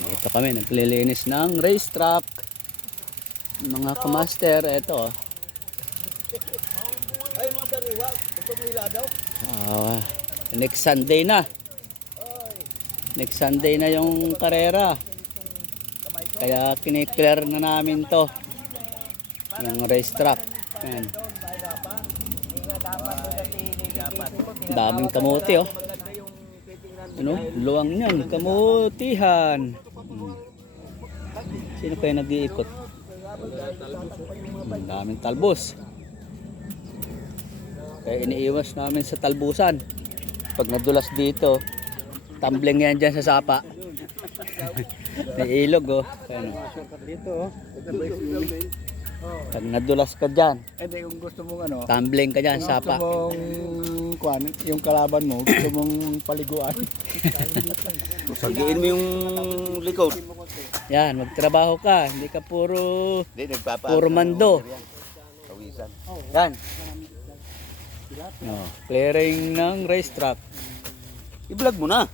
Dito kami naglilinis ng racetrack. Mga kamaster, eto. Ay, mga dariwa. Gusto mo hila daw? Next Sunday na. Next Sunday na yung karera. Kaya kiniklear na namin to. Yung racetrack. Ayan. Daming kamote oh. Ano? Luwang yan. Kamutihan. Sino kayo nag-iikot? Daming talbos. Kaya iniiwas namin sa talbusan. Pag nadulas dito, tumbling yan dyan sa sapa. May ilog oh. Ayan, oh. Dito oh. Pag nadulas ka dyan, Hindi kung gusto mong ano. tumbling ka dyan sa sapa. Gusto mong kuan, yung kalaban mo, gusto mong paliguan. Sagiin mo yung likod. Yan, magtrabaho ka. Hindi ka puro Hindi, nagpapa. puro mando. Kawisan. Yan. No, clearing ng racetrack. I-vlog mo na.